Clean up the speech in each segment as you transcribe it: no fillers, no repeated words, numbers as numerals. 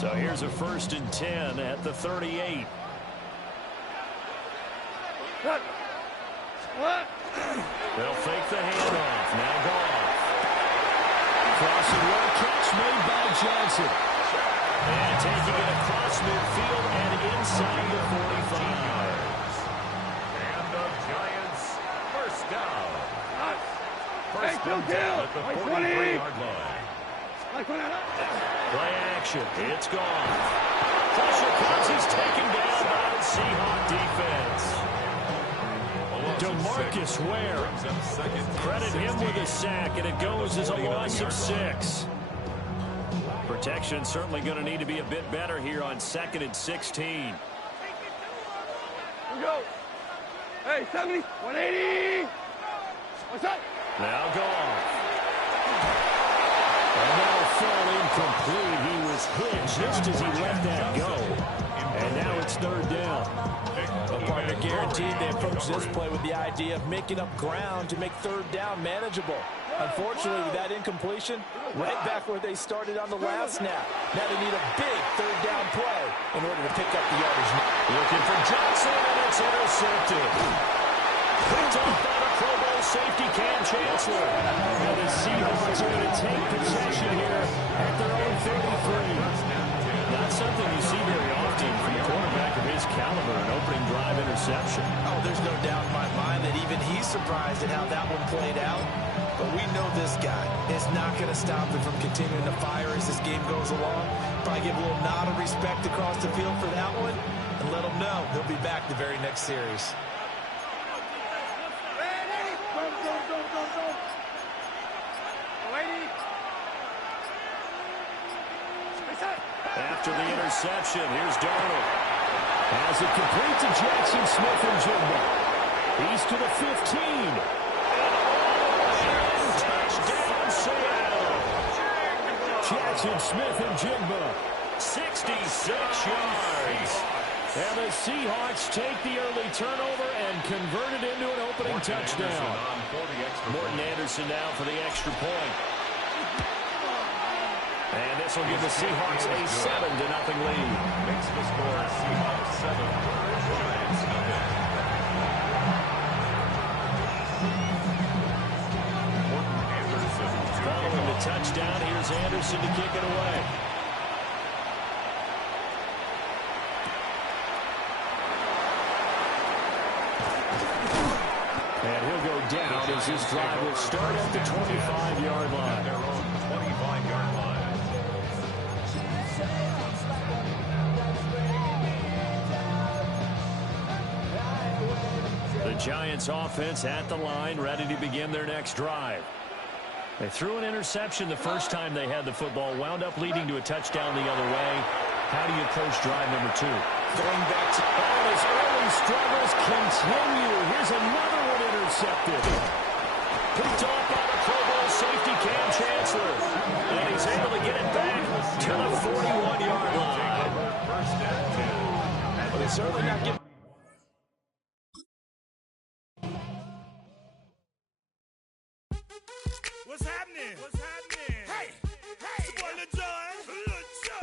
So here's a 1st and 10 at the 38. They'll fake the handoff. Now Goff. Crossing road catch made by Johnson. And taking it across midfield and inside the 45. And the Giants first down. First down at the 43-yard line. Play action. It's gone. Pressure comes. He's taken down by the Seahawk defense. DeMarcus Ware. Credit him with a sack, and it goes as a loss of 6. Protection certainly going to need to be a bit better here on 2nd and 16. Here we go. Hey, 70, 180. What's that? Now Goff. And that'll fall incomplete. He was hit just as he let that go. And now it's 3rd down. The partner guaranteed they approach this play with the idea of making up ground to make 3rd down manageable. Unfortunately, with that incompletion, right back where they started on the last snap. Now they need a big 3rd down play in order to pick up the yardage. Looking for Johnson, and it's intercepted. Picked off by the Pro Bowl safety Cam Chancellor. And the Seahawks are going to take possession here at their own 33. Not something you see very often from a quarterback of his caliber, an opening drive interception. Oh, there's no doubt in my mind that even he's surprised at how that one played out. But we know this guy is not going to stop him from continuing to fire as this game goes along. Probably give a little nod of respect across the field for that one and let him know he'll be back the very next series. After the interception, here's Darnold. Has it complete to Jackson Smith and Jigba. He's to the 15. And touchdown, Seattle. Jackson Smith and Jigba. 66 yards. And the Seahawks take the early turnover and convert it into an opening touchdown. Morton Anderson now for the extra point. And this will give the Seahawks a 7-0 lead. Makes the score Seahawks 7, Giants nothing. Morton Anderson. Following the touchdown, here's Anderson to kick it away. And he'll go down as his drive will start at the 25-yard line. Their own 25-yard line. The Giants offense at the line, ready to begin their next drive. They threw an interception the first time they had the football, wound up leading to a touchdown the other way. How do you approach drive number 2? Going back to his early struggles continue. Here's another one intercepted. Picked off by the Pro Bowl safety Cam Chancellor. And he's able to get it back to the 41-yard line. First and 10. but it's certainly not getting. What's happening? What's happening? Hey, hey, it's your boy Lil Jon.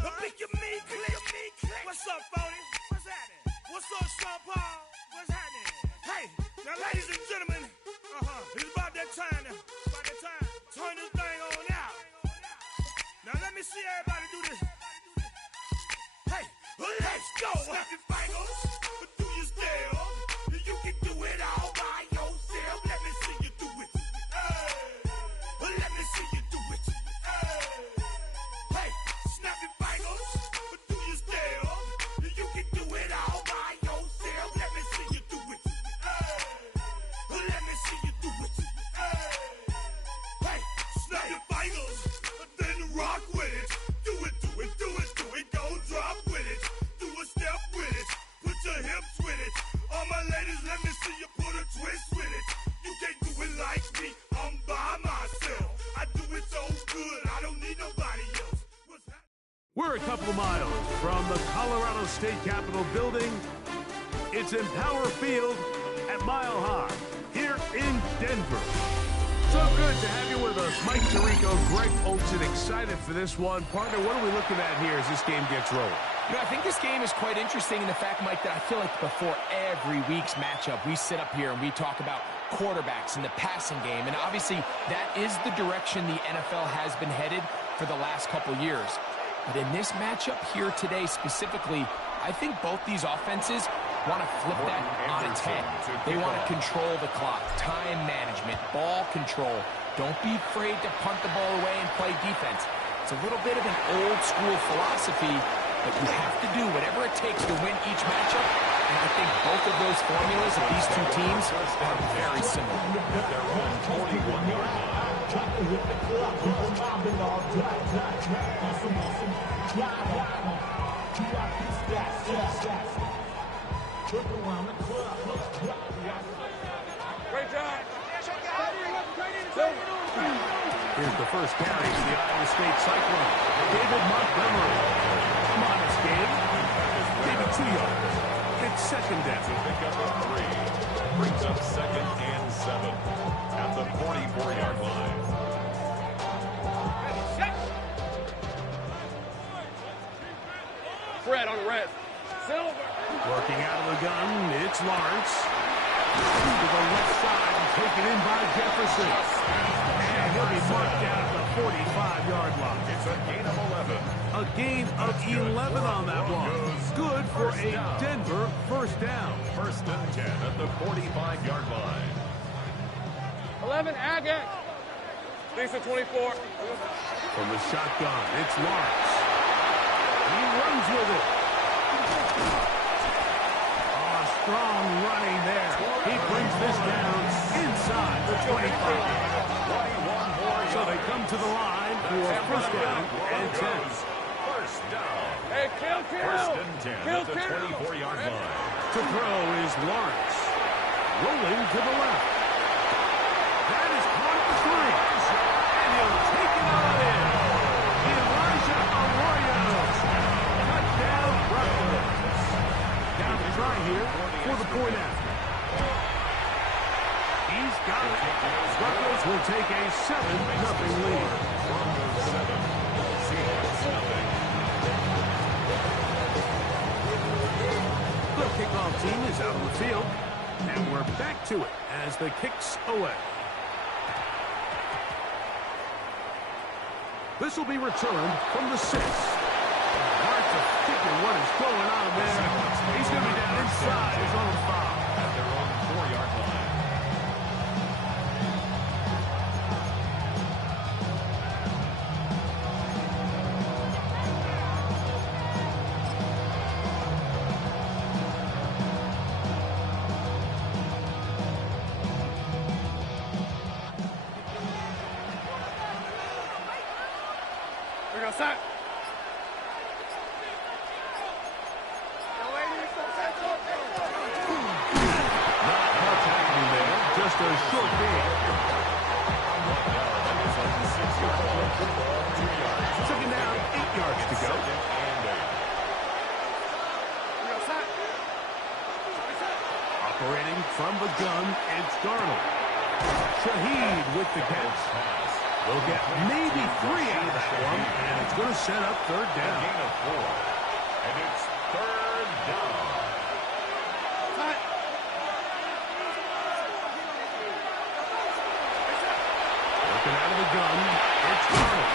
The Pick Your Me Click. What's up, Phony? What's happening? What's up, Sean Paul? What's happening? Hey, now, ladies and gentlemen, it's about that time now. About that time. Turn this thing on out. Now, let me see everybody do this. Hey, let's go. Snap your fingers. Do your step. You can do it all by yourself. Let me see you do it. Let me see you do it. Hey, snap your fingers. Do your step. You can do it all by yourself. Let me see you do it. Let me see you do it. Hey, snap your fingers. Then rock with it. Do it, do it, do it, do it. Don't drop with it. Do a step with it. Put your hips with it. All my ladies, let me see you put a twist with it. You can't do it like me. I'm by myself. I do it so good. I don't need nobody else. We're a couple miles from the Colorado State Capitol building. It's Empower Field at Mile High here in Denver. So good to have you with us. Mike Tirico, Greg Olson, excited for this one. Partner, what are we looking at here as this game gets rolling? You know, I think this game is quite interesting in the fact, Mike, that I feel like before every week's matchup, we sit up here and we talk about quarterbacks and the passing game. And obviously, that is the direction the NFL has been headed for the last couple years. But in this matchup here today specifically, I think both these offenses want to flip that on its head. They want to control the clock, time management, ball control. Don't be afraid to punt the ball away and play defense. It's a little bit of an old school philosophy, but you have to do whatever it takes to win each matchup. And I think both of those formulas of these two teams are very similar. Their own 41-yard Great job. Here's the first carry for the Iowa State Cyclone. David Montgomery. Come on, this game. Maybe 2 yards. It's second down. pick up a 3. Brings up 2nd and 7 at the 44-yard line. Fred on the red. Silver. Working out of the gun, it's Lawrence. To the left side and taken in by Jefferson. And he'll be marked down at the 45-yard line. It's a gain of 11. A gain of 11 on that one. Good for a Denver first down. 1st and 10 at the 45-yard line. 11, Agate. Decent 24. From the shotgun, it's Lawrence. He runs with it. Oh, strong running there. He brings this down inside the 25. So they come to the line for first down and 10. First down. Hey, kill. 1st and 10 Kill, at the 24-yard line. To throw is Lawrence. Rolling to the left. That is caught at the 3. And he'll take it on in. Elijah Arroyo. Touchdown, Rutgers. Down to try here for the point after. He's got it. Rutgers will take a 7-0 lead. Broncos 7. Seahawks nothing. The kickoff team is out on the field, and we're back to it as the kick's away. This will be returned from the 6. Hard to figure what is going on there. He's going to be down inside his own 5. At their own 4-yard line. We're going to sack. Not much happening there, just a short game. Second down, 8 yards to go. Operating from the gun, it's Darnold. Shaheed with the catch. They'll get maybe 3 out of that one, and it's going to set up third down. Gain of 4. And it's 3rd down. Working out of the gun, it's Darnold.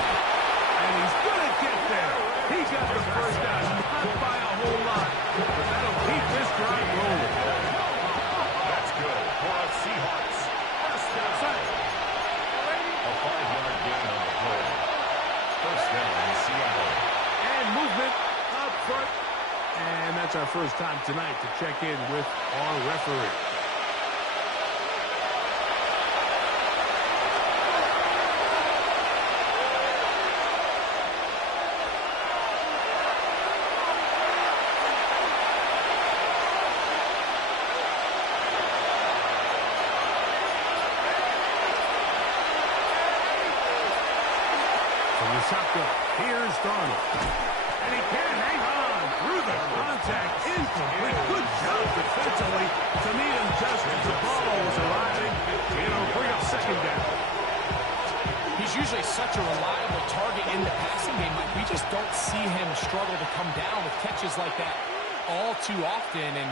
And he's going to get there. He got the first down, not by a whole lot, but that'll keep this drive rolling. That's good for a Seahawks. First down. A 5-yard gain on the play. First down in Seattle. And movement up front. And that's our first time tonight to check in with our referee. From the shotgun, here's Darnold. And he can't hang on through the contact. Incomplete. Good job defensively to meet him just as the ball was arriving. It'll bring up second down. such a reliable target in the passing game, Mike. We just don't see him struggle to come down with catches like that all too often. And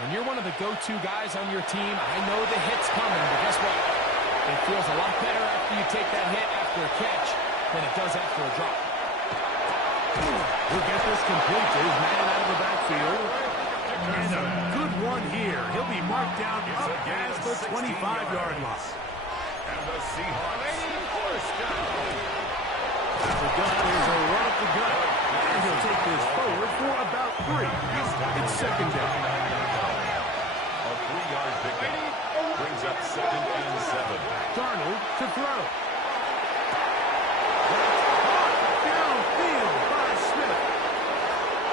when you're one of the go-to guys on your team, I know the hit's coming, but guess what? It feels a lot better after you take that hit after a catch than it does after a drop. He'll get this complete to his man out of the backfield. And a good one here. He'll be marked down up as the 25-yard line. And the Seahawks force down. The gun is a run up the gut. And he'll take this forward for about 3. It's second down. A 3-yard pickup brings up 2nd and 7. Darnold to throw. Downfield by Smith.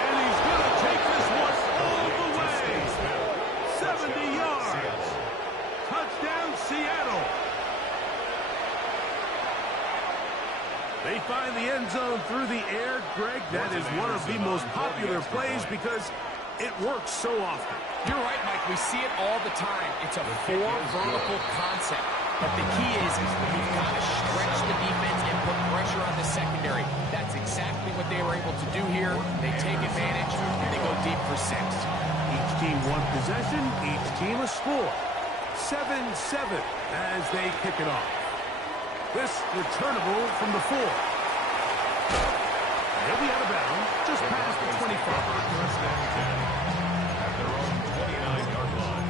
And he's going to take this one all the way. 70 yards. Touchdown, Seattle. They find the end zone through the air. Greg, that is one of the most popular plays because it works so often. You're right, Mike. We see it all the time. It's a 4 vertical concept. But the key is you've got to stretch the defense and put pressure on the secondary. That's exactly what they were able to do here. They take advantage, and they go deep for 6. Each team one possession, each team a score. 7-7 as they kick it off. This returnable from the 4. He'll be out of bounds, just past the 25. First and 10 at their own 29-yard line.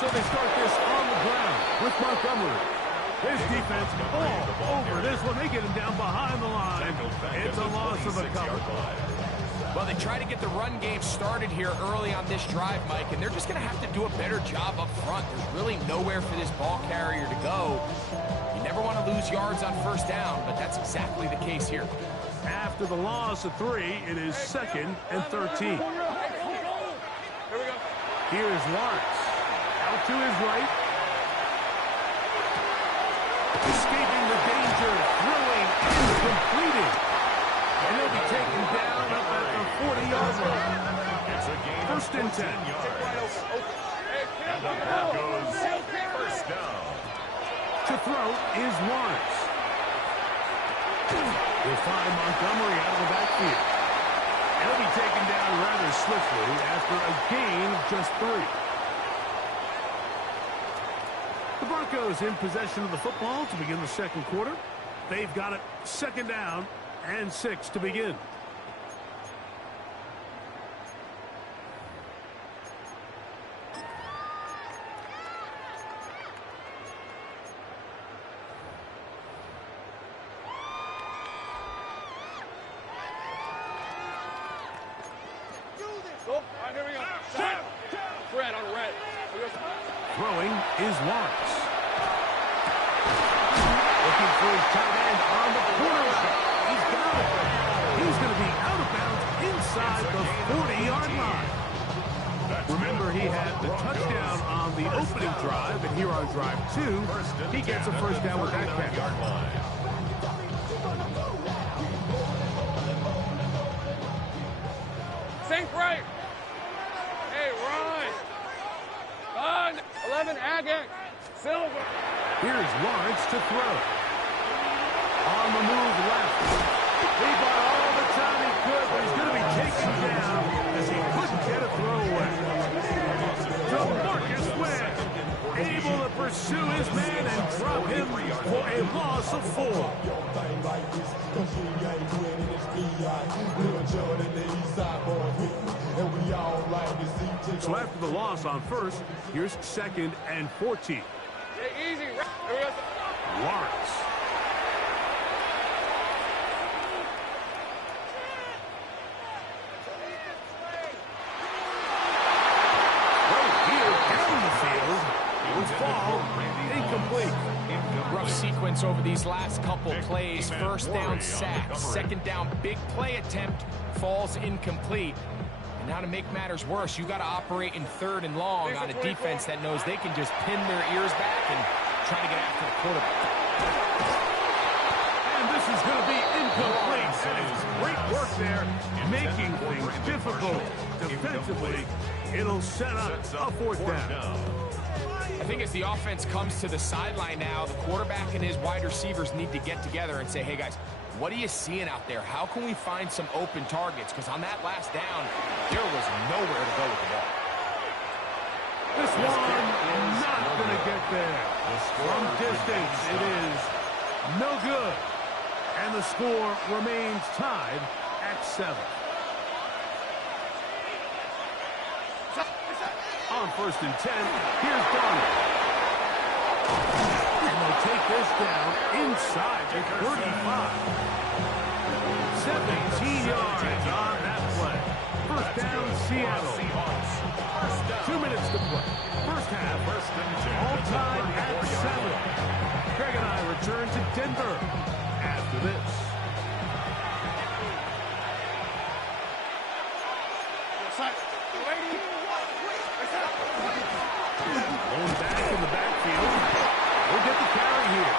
So they start this on the ground with Montgomery. His defense all over this one. They get him down behind the line. It's a loss of a couple. Well, they try to get the run game started here early on this drive, Mike, and they're just going to have to do a better job up front. There's really nowhere for this ball carrier to go. You never want to lose yards on first down, but that's exactly the case here. After the loss of 3, it is 2nd and 13. Here's Lawrence. Out to his right. Escaping the danger, throwing and completing. And he'll be taken down up at the 40-yard line. It's a gain First and 10. yards. And the Broncos first down. To throw is Lawrence. He'll find Montgomery out of the backfield. And he'll be taken down rather swiftly after a gain of just 3. The Broncos in possession of the football to begin the second quarter. They've got it 2nd down and 6 to begin. All right, here we go. Red on red. Throwing is Lawrence. Looking for his tight end on the corner route. He's got it. He's going to be out of bounds inside the 40-yard line. Remember, he had the touchdown on the opening drive, and here on drive 2, he gets a first down with that catch. Sink right. Hey, Ron. Ron. 11, Agate. Silver. Here's Lawrence to throw. On the move left. He bought all the time he could, but he's going to be taken down as he couldn't get a throw away. To Marcus Webb. Able to pursue his man and drop him for a loss of 4. So after the loss on first, here's 2nd and 14. Hey, easy. Lawrence. Rough sequence over these last couple plays. First down sack, 2nd down big play attempt, falls incomplete. And now to make matters worse, you got to operate in 3rd and long on a defense that knows they can just pin their ears back and try to get after the quarterback. is going to be incomplete. That is great work there, making things difficult defensively. It'll set up a fourth down. I think as the offense comes to the sideline now, the quarterback and his wide receivers need to get together and say, hey, guys, what are you seeing out there? How can we find some open targets? Because on that last down, there was nowhere to go with the ball. This one not going to get there. From distance, it is no good. And the score remains tied at 7. On 1st and 10, here's Donald. And they'll take this down inside the 35. 17 yards on that play. First down, Seattle. 2 minutes to play. First half, all tied at 7. Craig and I return to Denver after this. Going back in the backfield. We'll get the carry here.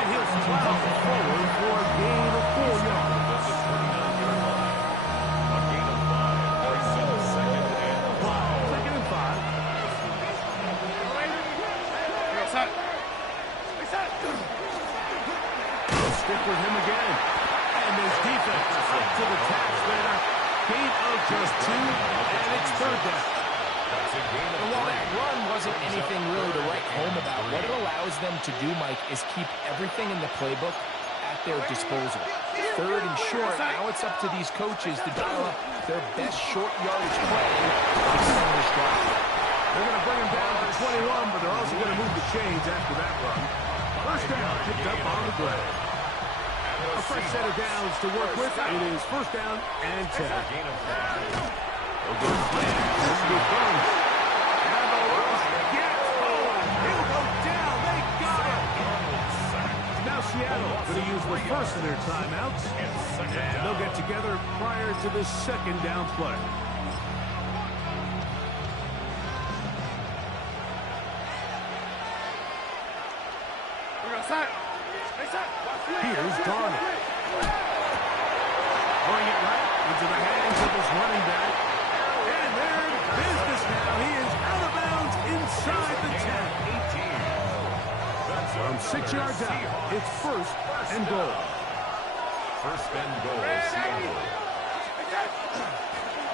And he'll plow forward for a gain of 4 yards. Second and 5. They'll stick with him again. And his defense up to the task there. Gain of just 2, and it's third down. And while that run wasn't anything really to write home about, what it allows them to do, Mike, is keep everything in the playbook at their disposal. Third and short, now it's up to these coaches to dial up their best short yardage play based on this drive. They're going to bring him down to 21, but they're also going to move the chains after that run. First down, picked up on the play. A fresh set of downs to work with. It is first down and 10. They'll go play. Let's get going. And the rush gets going. He'll go down. They got him. Now Seattle going to use the first of their timeouts. And they'll get together prior to the second down play. Here's Darnold. Throwing it right into the hands of his running back. And they're in business now. He is out of bounds inside the 10. From 6 yards out, it's first and goal. First and goal, Seattle.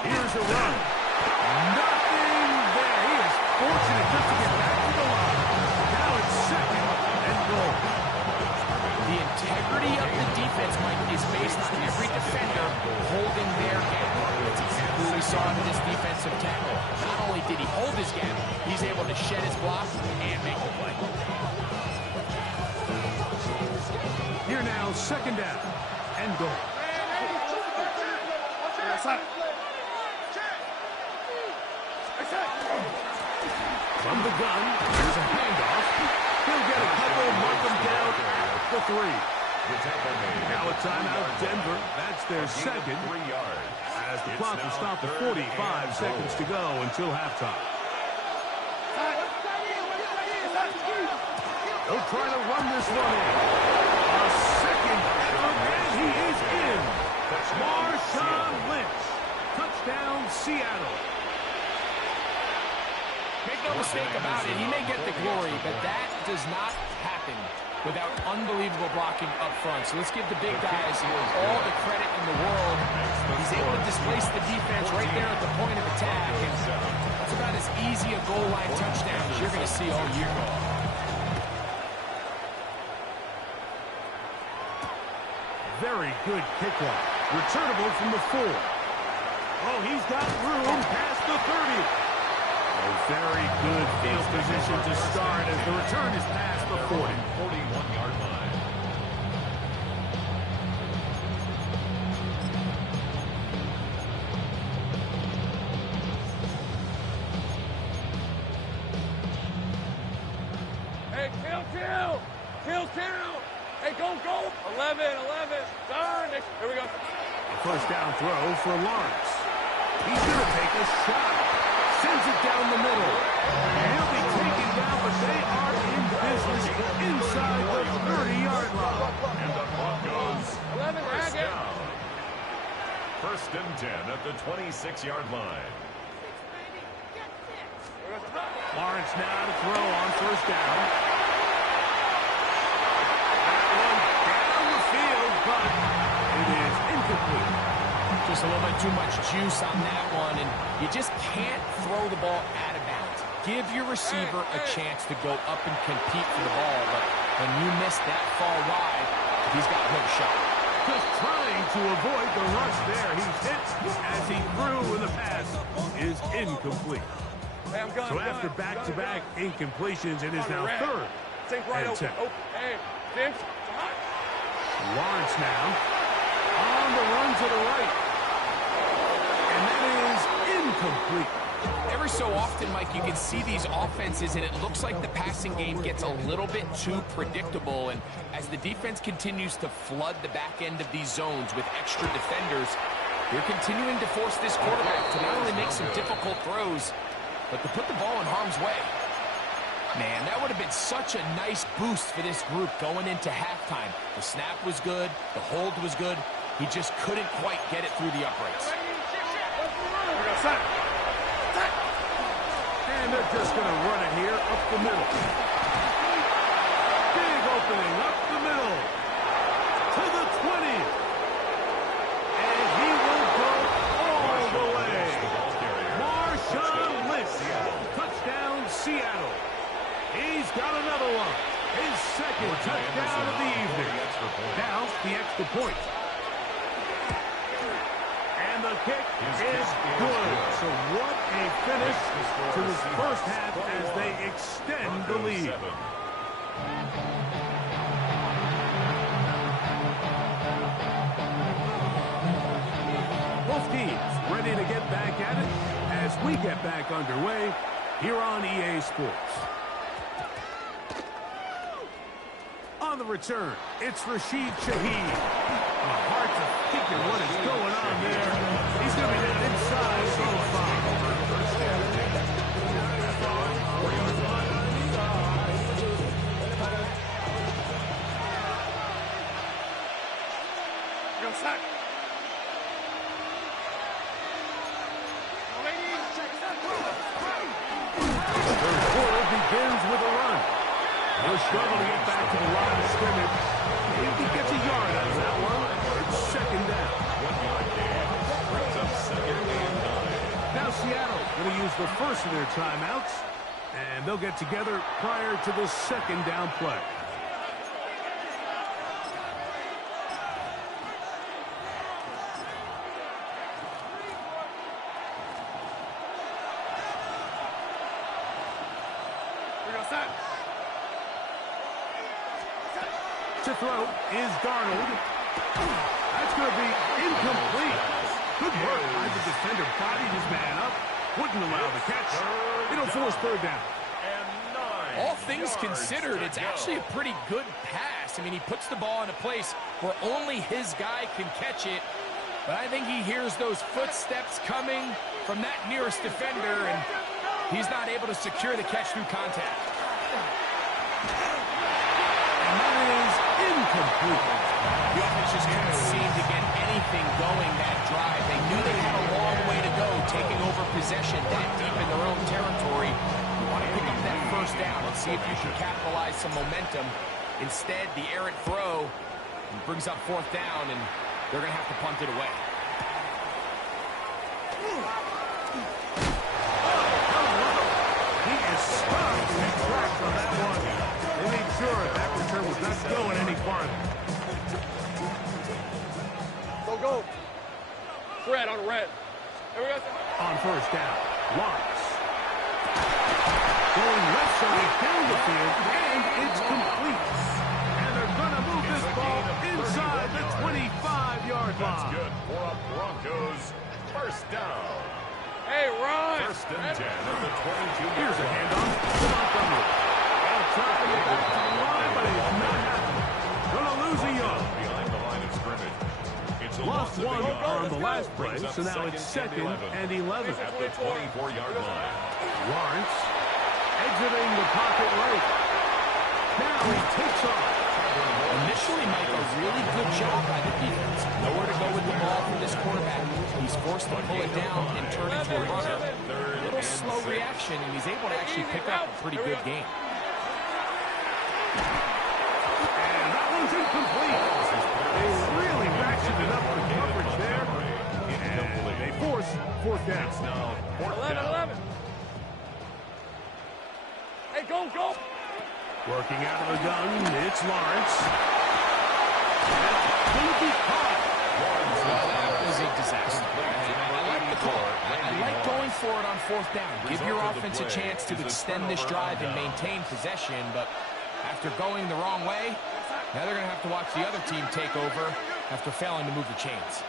Here's a run. Nothing there. He is fortunate just to get back to the line. Now it's second and goal. The integrity of the defense, Mike, is based on every defender holding their gap. That's exactly what we saw in this defensive tackle. Not only did he hold his gap, he's able to shed his block and make the play. Here now, second down and goal. From the gun, here's a handoff. He'll get a couple, mark him down at the 3. Now a timeout, Denver. That's their second. 3 yards. As the clock will stop at 45 seconds to go until halftime. They'll try to run this one in. A second down, and he is in. Marshawn Lynch. Touchdown, Seattle. Make no mistake about it, he may get the glory, but that does not happen without unbelievable blocking up front. So let's give the big guys all the credit in the world. He's able to displace the defense right there at the point of attack. And that's about as easy a goal line touchdown as you're going to see all year. Very good kickoff. Returnable from the 4. Oh, he's got room past the 30. A very good field position to start as the return is past the 40. 41-yard line. Hey, kill. Hey, go. 11. Turn. Here we go. First down throw for Lawrence. He's going to take a shot. Sends it down the middle. And he'll be taken down, but they are in business inside the 30-yard line. And the Broncos First down. First and 10 at the 26-yard line. Lawrence now to throw on first down. That one down the field, but it is incomplete. Just a little bit too much juice on that one, and you just can't throw the ball out of bounds. Give your receiver a chance to go up and compete for the ball, but when you miss that far wide, he's got no shot. Just trying to avoid the rush there. He's hit as he threw, and the pass is incomplete. Hey, I'm gone. So after back-to-back incompletions, it is now third and 10. Oh, hey, Vince. Lawrence now on the run to the right. And that is incomplete. Every so often, Mike, you can see these offenses, and it looks like the passing game gets a little bit too predictable. And as the defense continues to flood the back end of these zones with extra defenders, they're continuing to force this quarterback to not only make some difficult throws, but to put the ball in harm's way. Man, that would have been such a nice boost for this group going into halftime. The snap was good. The hold was good. He just couldn't quite get it through the uprights. And they're just going to run it here up the middle. Big opening up the middle to the 20. And he will go all the way. Marshawn Lynch. Touchdown, Seattle. He's got another one. His second touchdown of the evening. Now the extra point. And the kick is good. So what a finish to this first half as they extend the lead. Both teams ready to get back at it as we get back underway here on EA Sports. On the return, it's Rashid Shaheed. Hard to figure what is going on there. He's going to be down inside zone 5. Go set. Third quarter begins with a run. He'll struggle to get back to the line of scrimmage. If he gets a yard out of that one, it's second down. 1 yard gain. Brings up second and 9. Now Seattle going to use the first of their timeouts, and they'll get together prior to the second down play. To throw is Darnold. That's going to be incomplete. Good work by the defender. Bodied his man up. Wouldn't allow the catch. It'll force third down. All things considered, it's actually a pretty good pass. I mean, he puts the ball in a place where only his guy can catch it. But I think he hears those footsteps coming from that nearest defender, and he's not able to secure the catch through contact. And that is incomplete. The offense just couldn't seem to get anything going that drive. They knew they had a long way to go, taking over possession that deep in their own territory. You want to pick up that first down and see if you can capitalize some momentum. Instead, the errant throw brings up fourth down, and they're going to have to punt it away. He is stopped in track on that one. They made sure that return was not going any farther. Go. Red on red. Here we go. On first down, Lawrence. Going left side down the field, and it's complete. And they're going to move this ball inside the 25-yard line. That's good for a Broncos first down. Hey, Ron. First and 10 at the 22. Here's a handoff to Montgomery. They'll try to get back to the line, but it's not happening. Going to lose a yard. Behind the line of scrimmage. It's a Lost one on the last play, Brings up so now it's second and 11. at the 24-yard line. Lawrence exiting the pocket right. Now he takes off. Initially, Mike, a really good job by the defense. Nowhere to go with the ball from this quarterback. He's forced to pull it down and turn into a runner. A little slow reaction, and he's able to actually pick up a pretty good game. And that one's incomplete. They really ratcheted up the coverage there. And they force fourth down. 11. Hey, go. Working out of the gun, it's Lawrence. It's going to be caught. That was a disaster. I like the call. I like going for it on fourth down. Give your offense a chance to extend this drive and maintain possession, but after going the wrong way, now they're going to have to watch the other team take over after failing to move the chains.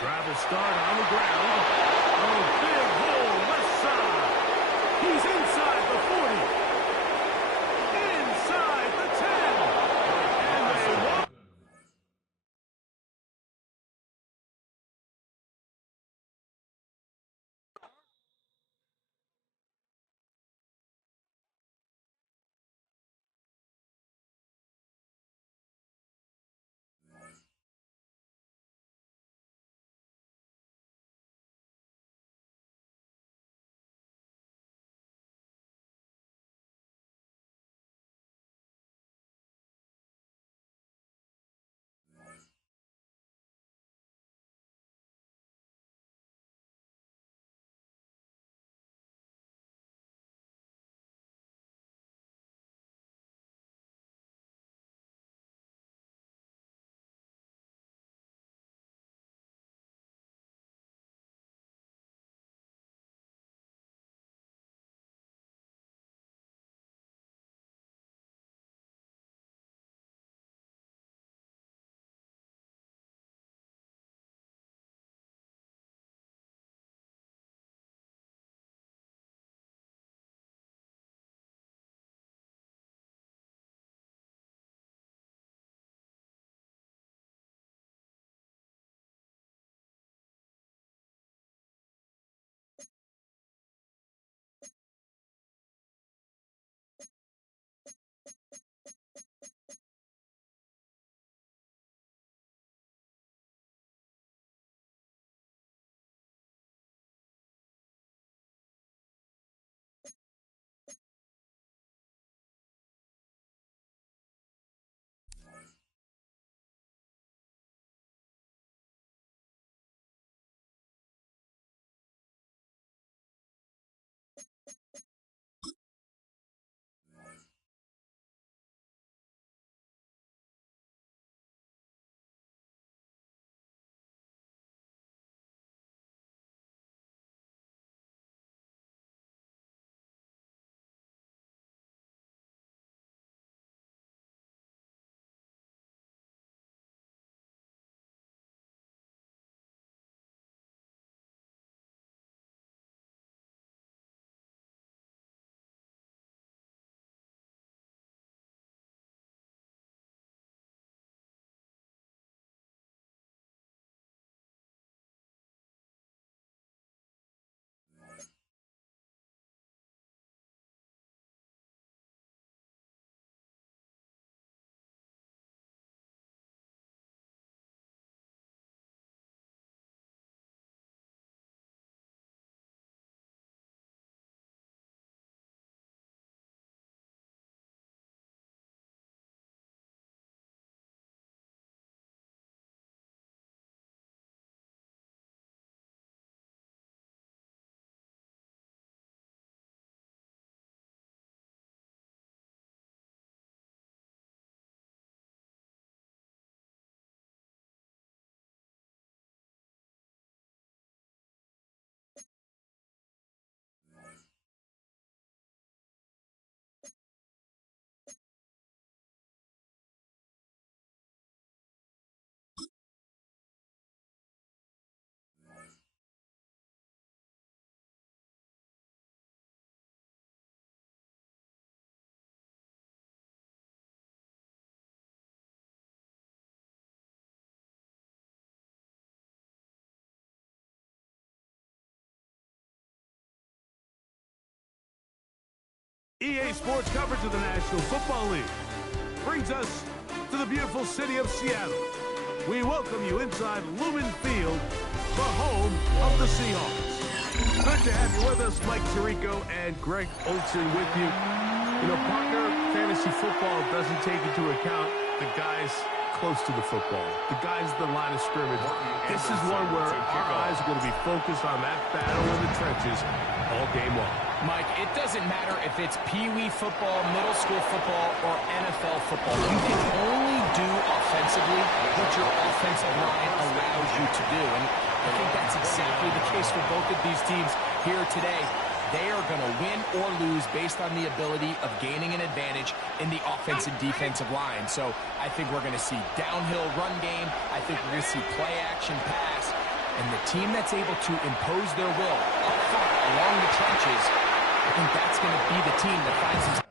Drive will start on the ground. Oh, big hole left side. He's inside the 40. Inside the 10. And they walk. EA Sports coverage of the National Football League brings us to the beautiful city of Seattle. We welcome you inside Lumen Field, the home of the Seahawks. Good to have you with us, Mike Tirico and Greg Olson with you. You know, partner, fantasy football doesn't take into account the guys close to the football, the guys at the line of scrimmage. This is one where our eyes are going to be focused on that battle in the trenches all game long. Mike, it doesn't matter if it's Pee-wee football, middle school football, or NFL football. You can only do offensively what your offensive line allows you to do. And I think that's exactly the case for both of these teams here today. They are going to win or lose based on the ability of gaining an advantage in the offense and defensive line. So I think we're going to see downhill run game. I think we're going to see play action pass. And the team that's able to impose their will up front along the trenches, I think that's going to be the team that finds themselves.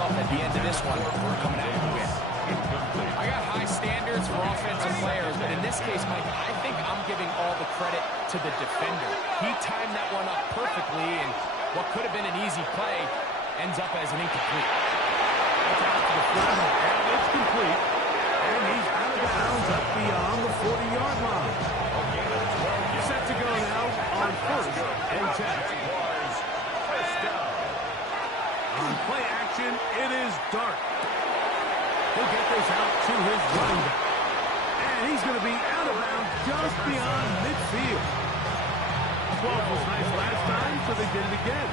At the end of this one, we're coming out with a win. I got high standards for offensive players, but in this case, Mike, I think I'm giving all the credit to the defender. He timed that one up perfectly, and what could have been an easy play ends up as an incomplete. It's out to the front, and it's complete. And he's out of bounds up beyond the 40-yard line. Set to go now on 1st and 10. On play action, it is Dart. He'll get this out to his running back. And he's going to be out of bounds just beyond midfield. 12 was nice last time, so they did it again.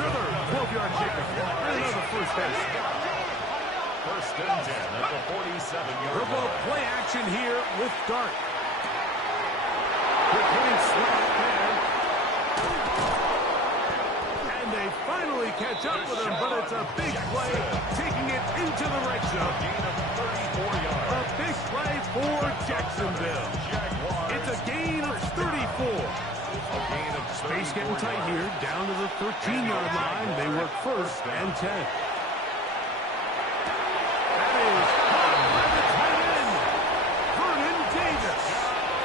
Another 12-yard pickup and another first down. 1st and 10 at the 47-yard line. Play action here with Dart. Quick hitting slap there. And they finally catch up with him, but it's a big play, taking it into the red zone. A big play for Jacksonville. It's a gain of 34. Space getting tight here, down to the 13-yard line. They work 1st and 10. That is caught by the tight end, Vernon Davis.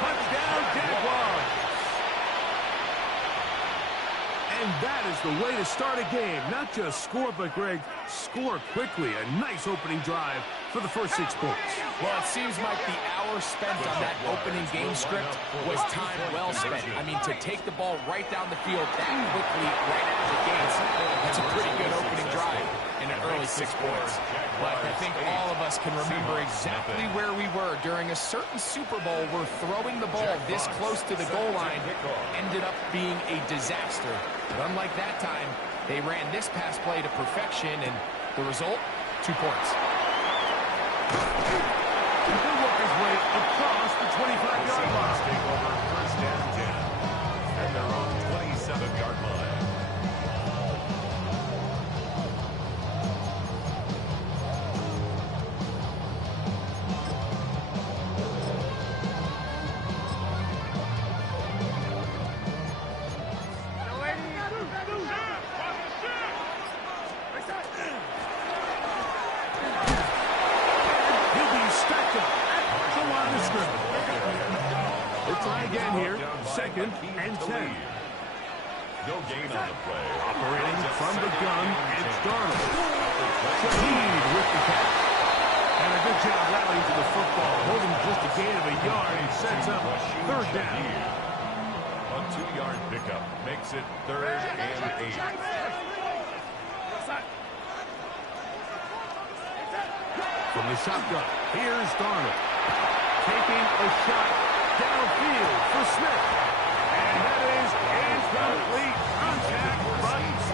Touchdown, Jaguars. And that is the way to start a game. Not just score, but, Greg, score quickly. A nice opening drive for the first 6 points. Well, it seems like the hour spent on that opening game script was time well spent. I mean, to take the ball right down the field that quickly right out of the gates, that's a pretty good opening drive in an early 6 points. But I think all of us can remember exactly where we were during a certain Super Bowl where throwing the ball this close to the goal line ended up being a disaster. But unlike that time, they ran this pass play to perfection, and the result, 2 points. He'll work his way across the 25-yard line. Take over 1st and 10 at their own 27-yard line. Again here, 2nd and 10. No gain on the play. Operating from the gun, it's Darnold. Shaheed with the catch. And a good job rallying to the football, holding just a gain of a yard and sets up 3rd down. A 2-yard pickup makes it 3rd and 8. From the shotgun, here's Darnold. Taking a shot downfield for Smith. And that is incomplete. Contact, but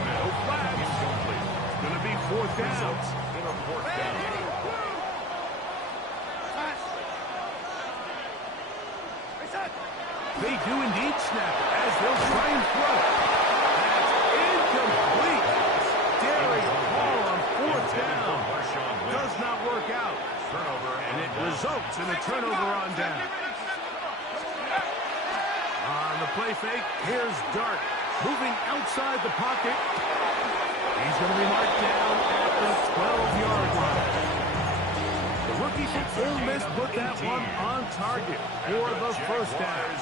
no flags. It's going to be 4th down. In a 4th down. They do indeed snap it as they'll try and throw it. That's incomplete. Derek Hall on 4th down. Does not work out. And it results in a turnover on down. On the play fake, here's Dart. Moving outside the pocket. He's going to be marked down at the 12-yard line. The rookie from Ole Miss put that one on target for the first down.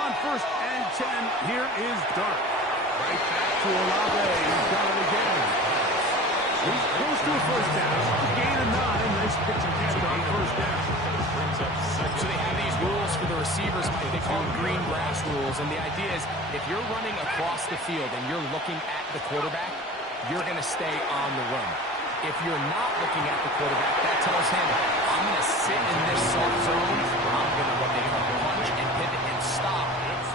On 1st and 10, here is Dark. Right back to Olave. He's got it again. He's close to a first down. Gain of 9. Nice pitch and catch on first down. So they have these rules for the receivers. They call them green grass rules. And the idea is if you're running across the field and you're looking at the quarterback, you're going to stay on the run. If you're not looking at the quarterback, that tells him, I'm going to sit in this soft zone. I'm going to what they call punch and pivot and stop.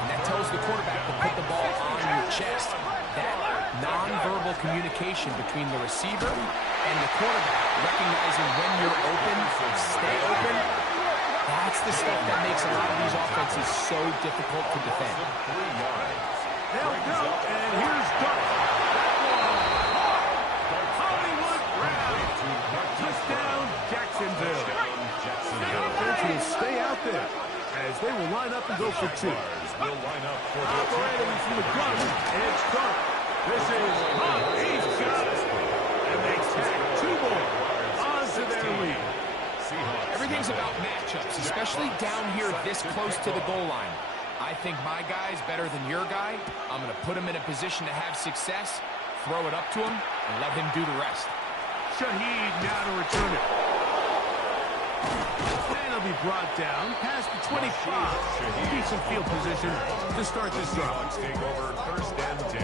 And that tells the quarterback to put the ball on your chest. That nonverbal communication between the receiver and the quarterback, recognizing when you're open, stay open, that's the stuff that makes a lot of these offenses so difficult to defend. They'll go, and here's Dark. Hollywood Brown. Touchdown, Jacksonville. The offense will stay out there as they will line up and go for 2. Operating from the gun, it's Dark. This is he's got it. And they take 2 more onto their lead. Everything's about matchups, especially down here this close to the goal line. I think my guy's better than your guy. I'm going to put him in a position to have success, throw it up to him, and let him do the rest. Shaheed now to return it. And he'll be brought down past the 25. Decent field position to start this drive. Take over 1st and 10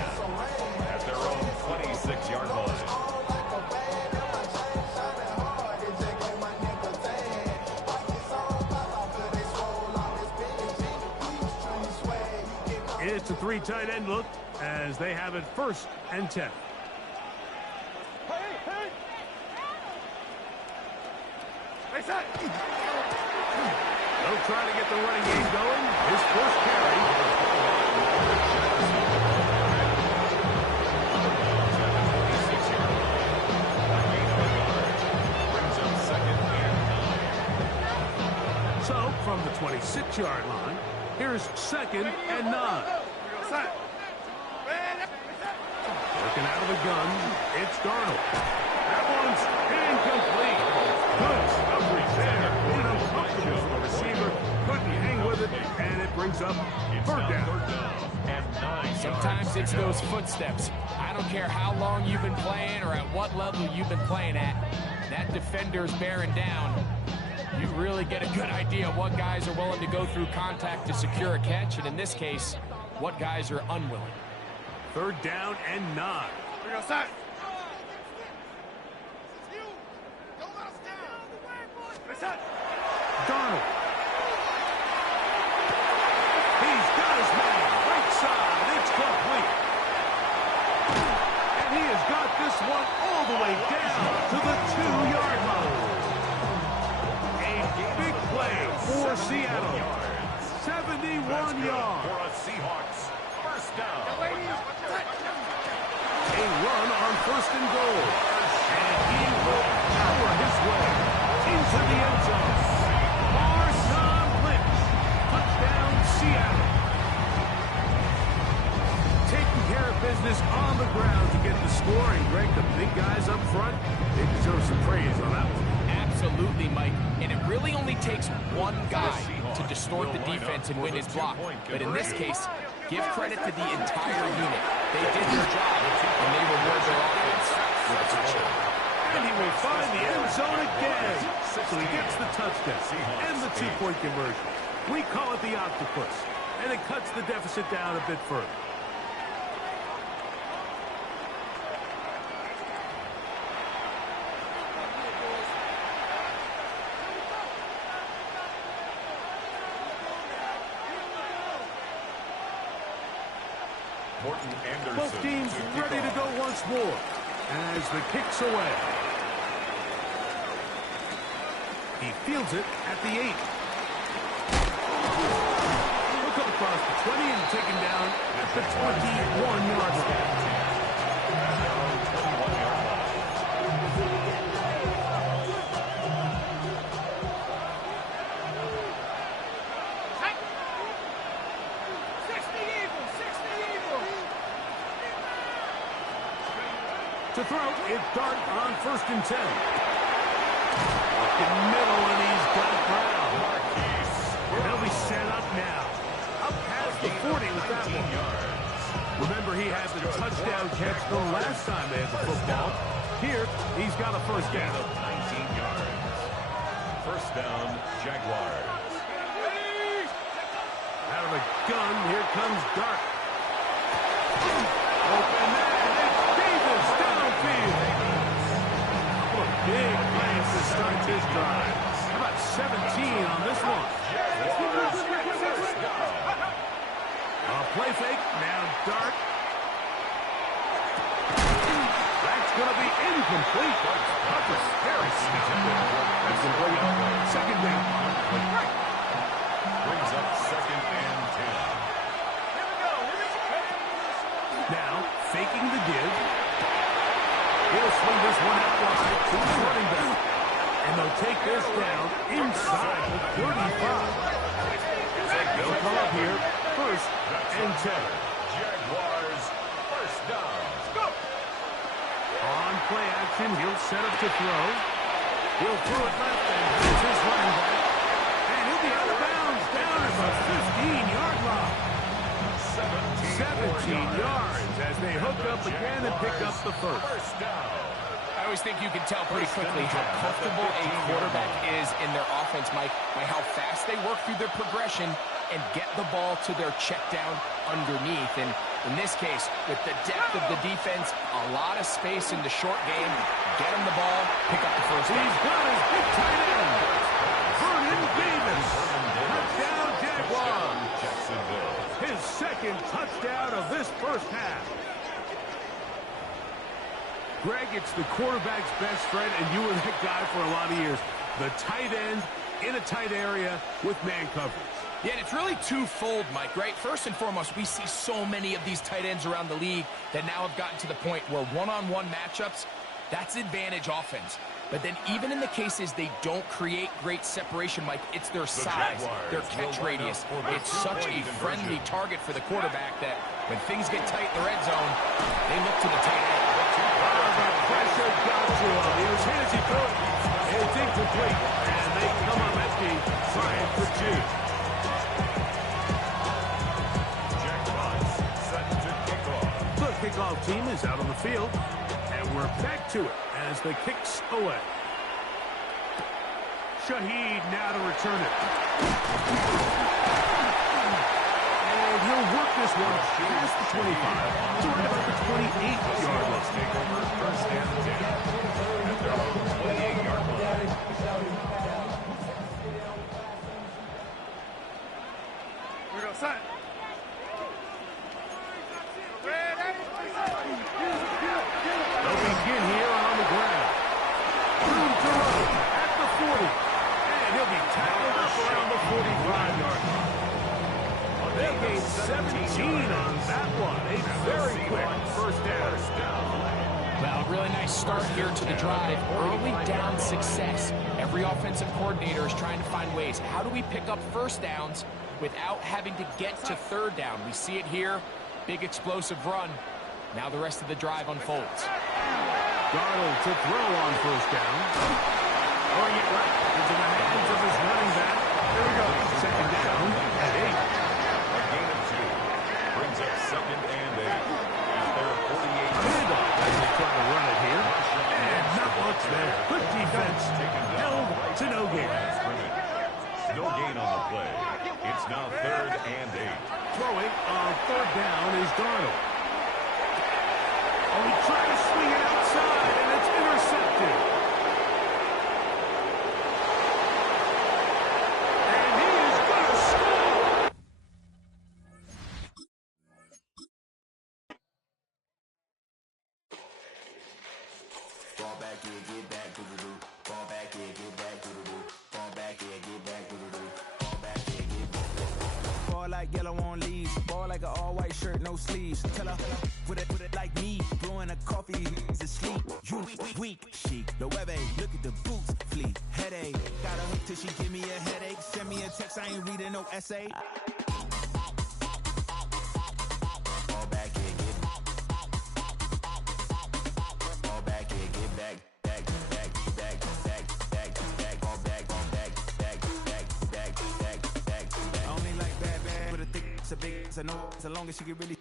at their own 26-yard line. It's a 3 tight end look as they have it 1st and 10. They'll try to get the running game going. His first carry. So from the 26-yard line, here's 2nd and 9. Working out of the gun, it's Darnold. That one's incomplete. Good coverage there. Made it uncomfortable for the receiver. Couldn't hang with it, and it brings up 3rd down. And 9 Sometimes it's those footsteps. I don't care how long you've been playing or at what level you've been playing at. That defender's bearing down. You really get a good idea of what guys are willing to go through contact to secure a catch, and in this case, what guys are unwilling. 3rd down and 9. Darnold. He's got his man. Right side. It's complete. And he has got this one all the way down to the 2-yard line. A big play for Seattle. 71 yards. For a Seahawks 1st down. A run on 1st and goal. And he will power his way into the end zone. Marshawn Lynch. Touchdown, Seattle. Taking care of business on the ground to get the score. And Greg, the big guys up front, they deserve some praise on that one. Absolutely, Mike. And it really only takes one guy to distort the defense and win his block. But in this case, give credit to the entire unit. They did their job, and they reward their offense with a touchdown. And he will find the end zone again. So he gets the touchdown and the 2-point conversion. We call it the octopus. And it cuts the deficit down a bit further. Both teams ready to go once more as the kick's away. He fields it at the 8. He'll come across the 20 and taken down at the 21-yard line. To throw, it's Dart on 1st and 10. Looking middle, and he's got ground. He'll be set up now. Up past the 40 with that one. Remember, he had the touchdown catch the last time they had the football. Here, he's got a first down. 19 yards. First down, Jaguars. Out of the gun, here comes Dart. Open man, it's Davis downfield. What a big play to start this drive. How about 17 on this one? A play fake, now Dart. That's going to be incomplete. That's a scary snap. That's complete. Second down. Brings up 2nd and 10. Now, faking the give. He'll swing this one out wide to his running back. And they'll take this down inside the 35. They'll come up here, 1st and 10. Jaguars, first down. Go! On play action, he'll set up to throw. He'll throw it left, and here's his running back. And he'll be out of bounds down at the 15-yard line. 17 yards as they hook up again and pick up the first. I always think you can tell pretty quickly how comfortable a quarterback is in their offense, Mike, by how fast they work through their progression and get the ball to their check down underneath. And in this case, with the depth of the defense, a lot of space in the short game, get him the ball, pick up the first down. He's got his big tight end, Vernon Davis. Touchdown, Jaguars. His second touchdown of this first half. Greg, it's the quarterback's best friend, and you were that guy for a lot of years. The tight end in a tight area with man coverage. Yeah, and it's really twofold, Mike, right? First and foremost, we see so many of these tight ends around the league that now have gotten to the point where one-on-one matchups, that's advantage offense. But then even in the cases they don't create great separation, Mike, it's their size, their catch radius. It's such a friendly target for the quarterback that when things get tight in the red zone, they look to the tight end. Pressure got to him. He was handsy through it. It's incomplete. And they come up empty, trying for 2. The kickoff team is out on the field, and we're back to it as the kicks away. Shaheed now to return it. And he'll work this one past the 25 to right about the 28-yard line. Take over 1st and 10 at their own 28-yard line. We go, son. They'll begin here on the ground. Room to run at the 40. And he'll be tackled up around the 45-yard line. They gained 17 on that one. A very quick first down. Well, really nice start here to the drive. Early down success. Every offensive coordinator is trying to find ways. How do we pick up first downs without having to get to 3rd down? We see it here. Big explosive run. Now the rest of the drive unfolds. Darnold to throw on first down. Throwing it right into the hands of his running back. There we go. Second down at 8. A gain of 2. Brings up 2nd and 8. At their 48. Handoff as they try to run it here. And not much there. Good defense. Held to no gain. No gain on the play. It's now 3rd and 8. Throwing on 3rd down is Darnold. Oh, he tried to swing it outside, and it's intercepted. And he is going to score. Fall back, yeah, get back, doo-doo-doo. Fall back, yeah, get back, doo-doo-doo. Fall back, yeah, get back, doo-doo-doo. Fall back, yeah, get back. Fall like yellow on leaves. Fall like an all-white shirt, no sleeves. Tell her, put it like me. Blowing a coffee, is asleep. You weak, chic. The webby, look at the boots, fleet. Headache, got a hook till she give me a headache. Send me a text, I ain't reading no essay. Fall back, yeah, get back. I know as long as she get really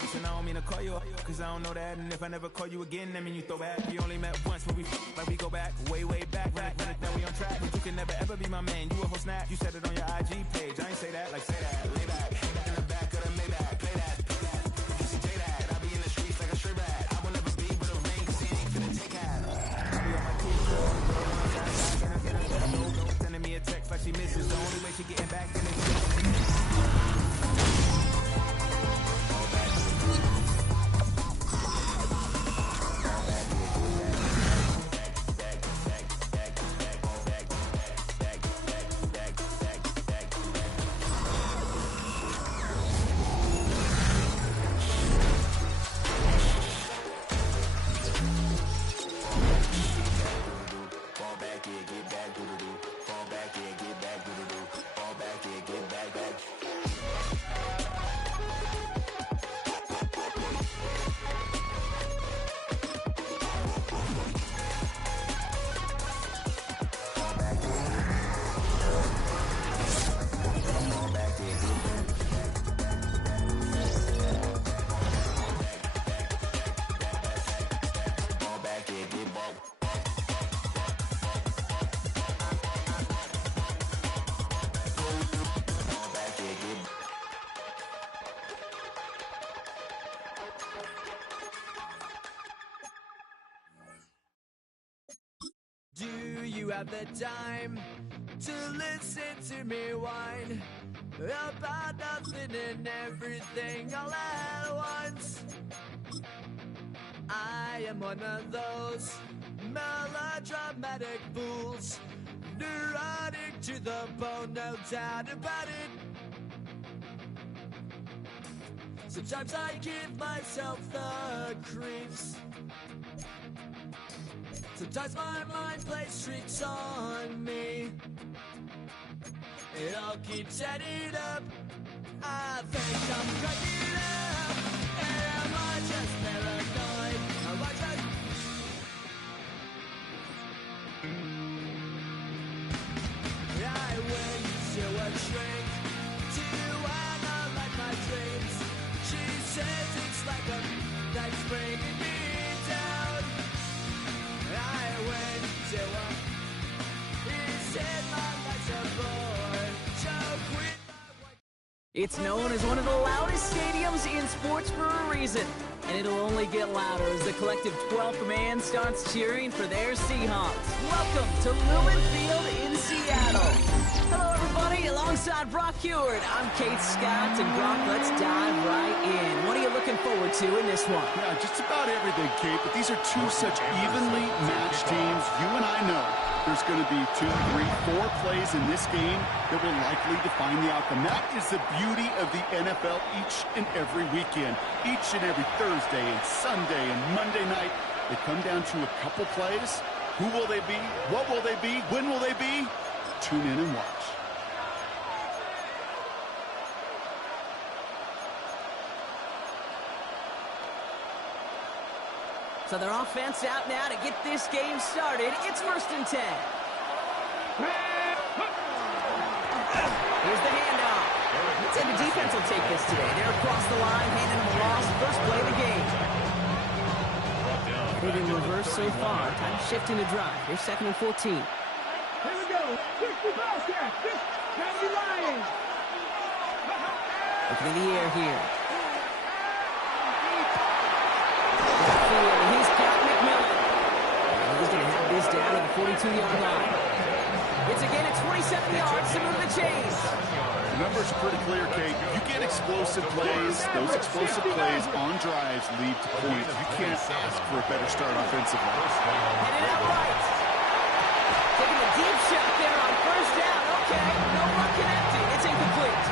Listen, I don't mean to call you up, cause I don't know that. And if I never call you again, that mean you throw back. We only met once, but we like we go back, way back. Run it down, we on track. But you can never ever be my man. You a whole snap. You said it on your IG page. I ain't say that, like say that. Lay back, in the back of the Maybach. Play that. You see J that. I be in the streets like a stray rat. I will never be with a ring, cause he ain't finna take half. I be on my kids, sending me a text like she misses. The only way she getting back in is Do you have the time to listen to me whine about nothing and everything all at once? I am one of those melodramatic fools, neurotic to the bone, no doubt about it. Sometimes I give myself the creeps. Sometimes my mind plays tricks on me. It all keeps adding up. I think I'm cracking up. Am I just paranoid? Am I just... I went to a shrink to analyze my dreams. She says it's like a that's bringing me down. I went to a, he said my life's a bore, joke with my wife. It's known as one of the loudest stadiums in sports for a reason, and it'll only get louder as the collective 12th man starts cheering for their Seahawks. Welcome to Lumen Field in Seattle. Hello everybody, alongside Brock Heward, I'm Kate Scott, and Brock, let's dive right in. What are you looking forward to in this one? Yeah, just about everything, Kate, but these are two such evenly matched teams. You and I know there's going to be 2, 3, 4 plays in this game that will likely define the outcome. That is the beauty of the NFL each and every weekend. Each and every Thursday and Sunday and Monday night, they come down to a couple plays. Who will they be? What will they be? When will they be? Tune in and watch. So their offense out now to get this game started. It's 1st and 10. Here's the handoff. Let's say the defense will take this today. They're across the line, handing them a loss. First play of the game. They've been reversed so far. Time to shift into drive. Here's 2nd and 14. Here we go. 60 balls here. Grab the line. Looking in the air here. He's got McMillan. And he's going to have this down at the 42-yard line. It's again at 27 yards to move the chains. The numbers are pretty clear, Kate. You get explosive plays. Those explosive plays on drives lead to points. You can't ask for a better start offensively. Headed out right. Taking a deep shot there on 1st down. Okay, no run connected. It's incomplete.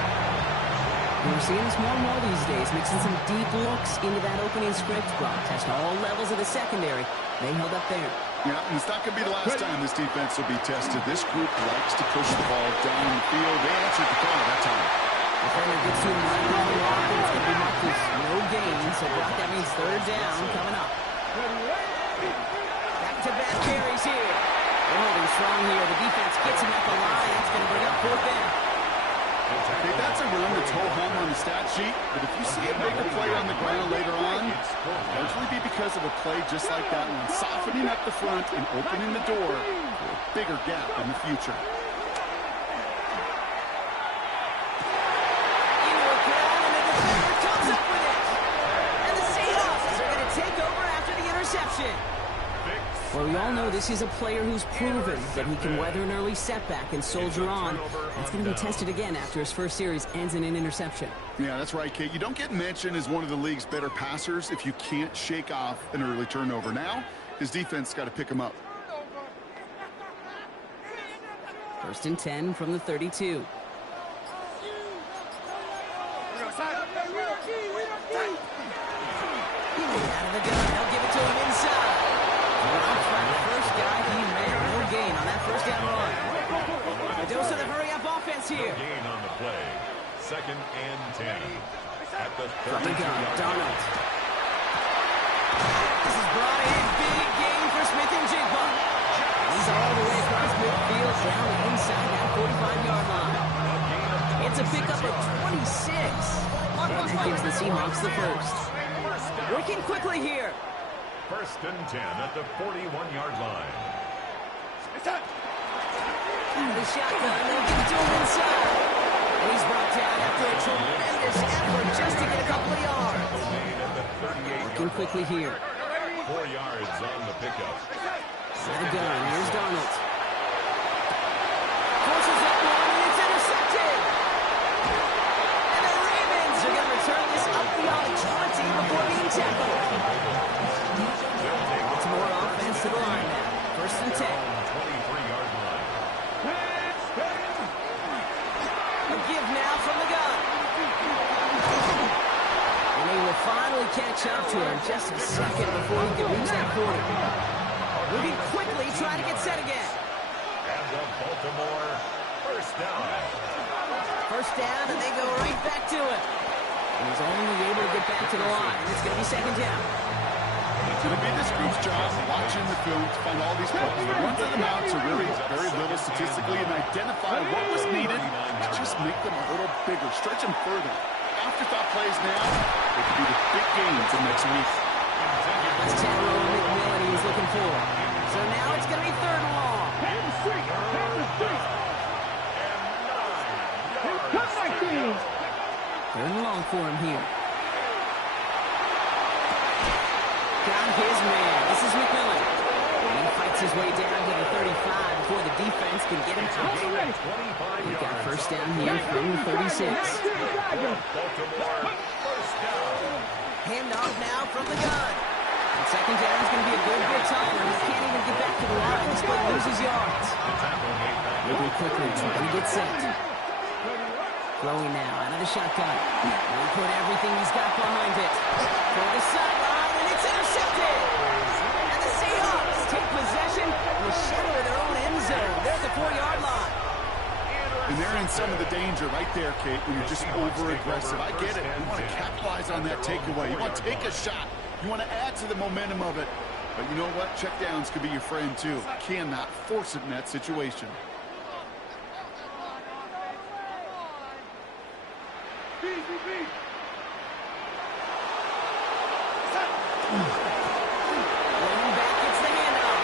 We're seeing this more and more these days, mixing some deep looks into that opening script. Brock test all levels of the secondary. They held up there. Yeah, and it's not going to be the last time this defense will be tested. This group likes to push the ball down the field. They answered the call that time. Defender gets to him right on the walk, and it's going to be marked as no gain. So Brock, that means 3rd down coming up. Back-to-back carries here. They're holding strong here. The defense gets him at the line. It's going to bring up 4th down. Okay, that's a run that's ho-hum on the stat sheet, but if you see a bigger play on the ground later on, it'll largely be because of a play just like that one, softening up the front and opening the door for a bigger gap in the future. Well, we all know this is a player who's proven that he can weather an early setback and soldier on. That's going to be tested again after his first series ends in an interception. Yeah, that's right, Kate. You don't get mentioned as one of the league's better passers if you can't shake off an early turnover. Now, his defense got to pick him up. 1st and 10 from the 32. Out of the gun, they'll give it to him inside. First guy, he made no gain on that first down run. A dose of the hurry-up offense here. Gain on the play. 2nd and 10. At the From the gun, Donald. This is brought in. Big gain for Smith and Jigba. He's all the way across midfield down inside that 45-yard line. It's a pickup of 26. And that gives the Seahawks the first. Working quickly here. 1st and 10 at the 41-yard line. Out of the shotgun, they'll give it to him inside. And he's brought down after a tremendous effort just to get a couple of yards. Working quickly here. 4 yards on the pickup. Set a gun, here's Donald. Forces that one, and it's intercepted. And the Ravens are going to return this up beyond 20 before being tackled. More offense to the line now. 1st and 10. 23-yard line. A give now from the gun. And they will finally catch up to him just a second before he can reach that 40. Moving quickly, trying to get set again. And the Baltimore 1st down. 1st down, and they go right back to it. And he's only able to get back to the line. It's going to be 2nd down. It's going to be this group's job watching the film to find all these plays. The ones on the mounts are really very little statistically and identify what was needed to just make them a little bigger, stretch them further. Afterthought plays now, they could be the big games in next week. That's Taro McMillan he was looking for. So now it's going to be 3rd and long. 3rd and long for him here. Got his man. This is McMillan. He fights his way down to the 35 before the defense can get him out. We've got 1st down here from the 36. Hand off now from the gun. And 2nd down is going to be a good bit tougher. He can't even get back to the line. This play loses yards. Moving quickly, trying to get set. Throwing now out of the shotgun. He'll put everything he's got behind it. For the sideline, and it's intercepted. And the Seahawks take possession in the shadow of their own end zone. They're at the 4-yard line. And they're in some of the danger right there, Kate, when you're just over-aggressive. I get it. You want to capitalize on that takeaway. You want to take a shot. You want to add to the momentum of it. But you know what? Checkdowns could be your friend, too. Cannot force it in that situation. Running back gets the handoff.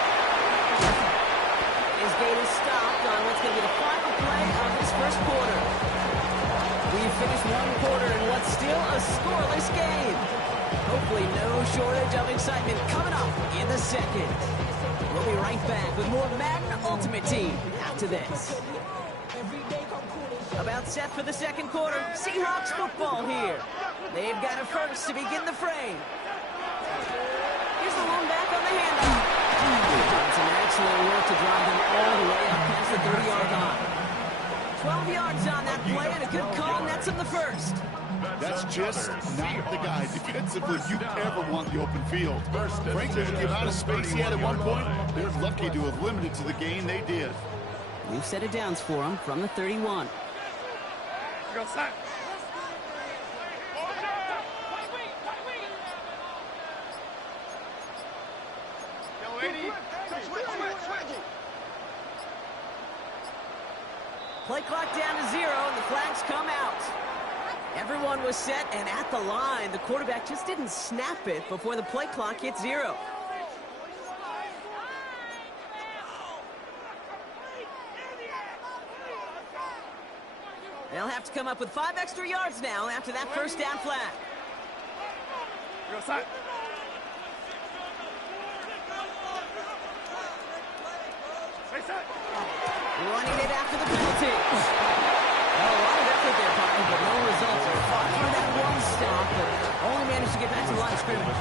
His gate is stopped on what's going to be the final play of this 1st quarter. We've finished 1 quarter in what's still a scoreless game. Hopefully no shortage of excitement coming up in the 2nd. We'll be right back with more Madden Ultimate Team after this. About set for the 2nd quarter. Seahawks football here. They've got a first to begin the fray. Here's the long back on the handoff. Some excellent work to drive them all the way up past the 30-yard line. 12 yards on that play and a good call nets him the first. That's just not the guy defensively you ever want the open field. Frankly, with the amount of space he had at one point, they're lucky to have limited to the gain they did. New set of downs for him from the 31. Play clock down to 0, and the flag timeouts come out. Everyone was set and at the line. The quarterback just didn't snap it before the play clock hit 0. They'll have to come up with 5 extra yards now after that first down flag. Running it after the penalty. Well, a lot of effort there, Parker, but no results. Fought for that one stop, but only managed to get back to the line of scrimmage.